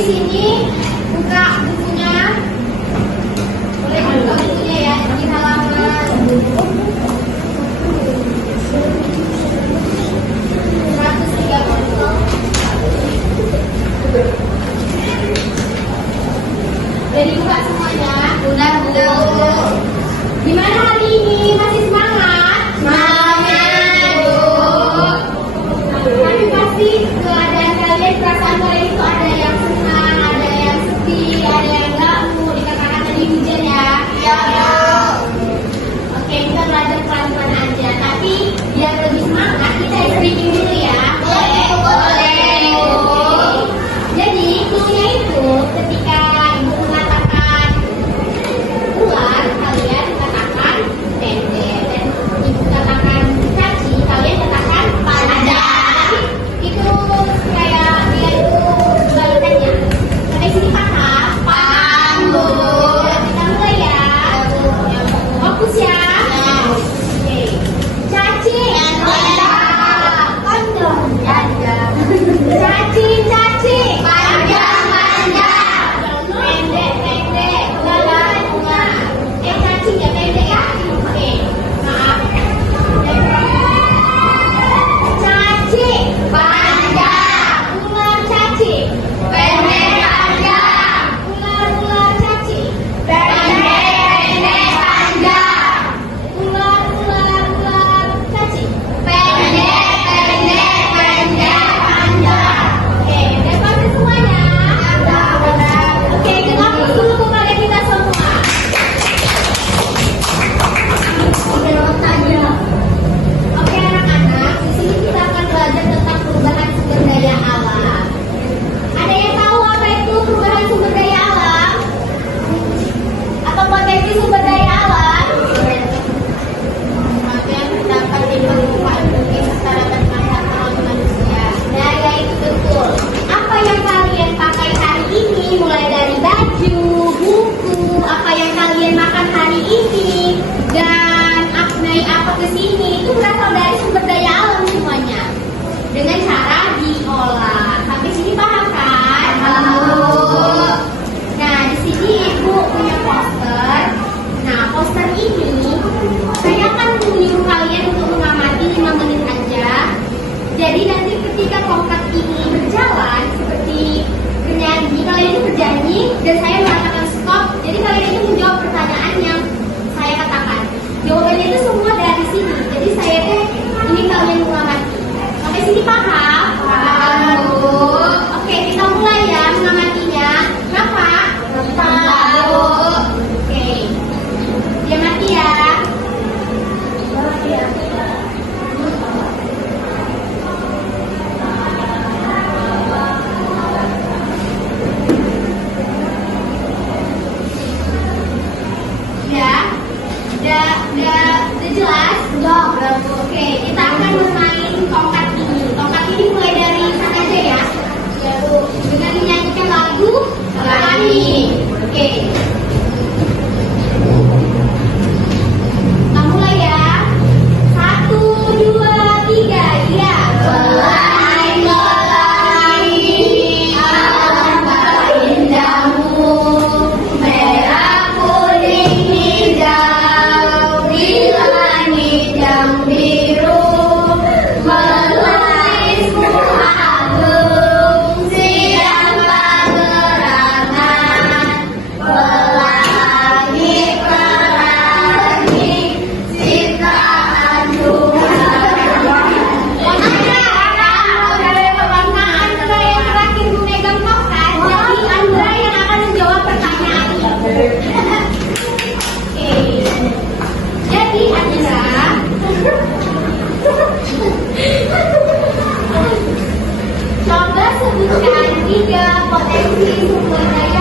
di sini buka bukunya. Boleh buka bukunya ya di halaman 130. Udah dibuka semuanya? Udah. Gimana hari ini? Masih semangat? Semangat, Bu. Tapi pasti keadaan kalian, perasaan kalian itu ada yang senang, ada yang sedih, ada yang enggak mau dikatakan tadi hujan ya? Iya. Oke, kita belajar pelan-pelan aja. Tapi biar lebih semangat, kita reading dulu ya. Boleh. Jadi, clue-nya itu ketika Ibu mengatakan ular, kalian katakan pendek, dan Ibu katakan caci, kalian katakan panjang. Itu kayak dia itu balikannya. Sampai sini paham? Paham, Bu. Kita mulai ya. Fokus ya. Oke. Caci. Panjang. Caci. Panjang. Pendek. Caci nggak pendek ya? Oke. Maaf. Caci. Panjang. Ular caci. Pendek panjang. Ular caci. Pendek panjang. Ular caci. Pendek panjang. Oke, udah pasti semuanya? Oke, kita hapus dulu kepada kita semua. Oke anak-anak, di sini kita akan belajar tentang perubahan sumber daya alam. Ada yang tahu apa itu perubahan sumber daya alam? Atau potensi sumber daya alam? Yang dapat diperlukan mungkin secara bermanfaat manusia. Nah, ya itu betul. Apa yang kalian pakai hari ini, mulai dari baju, buku, apa yang kalian makan hari ini, dan naik apa ke sini, itu berasal dari sumber daya alam semuanya. Dengan cara diolah. Sampai sini paham kan? Paham. Nah, di sini Ibu punya poster. Nah, poster ini saya akan menyuruh kalian untuk mengamati 5 menit aja. Jadi nanti ketika tongkat ini berjalan seperti bernyanyi, kalian itu bernyanyi dan saya mengatakan stop. Jadi kalian itu menjawab pertanyaan yang saya katakan. Jawabannya itu semua dari sini. Jadi saya tuh ingin kalian mengamati. Sampai sini paham? Paham, Bu. Oke, kita mulai ya mengamatinya. Kenapa? Tahu. Oke. Dia mati ya. Udah jelas? Udah. Oke, kita akan bermain tongkat ini. Tongkat ini mulai dari sana aja ya. Dengan menyanyikan lagu Pelangi. Oke. Kita mulai ya. 1, 2, 3. Ya. Pelangi, alangkah indahmu, merah, kuning, hijau, di langit yang biru, melukismu agung, siang penerangan, pelangi, ciptaan Tuhan. Dari kebanggaan saya yang terakhir memegang tongkat, jadi Andra yang akan menjawab pertanyaan ini. Oke. Jadi Andra, coba sebutkan 3 potensi sumber daya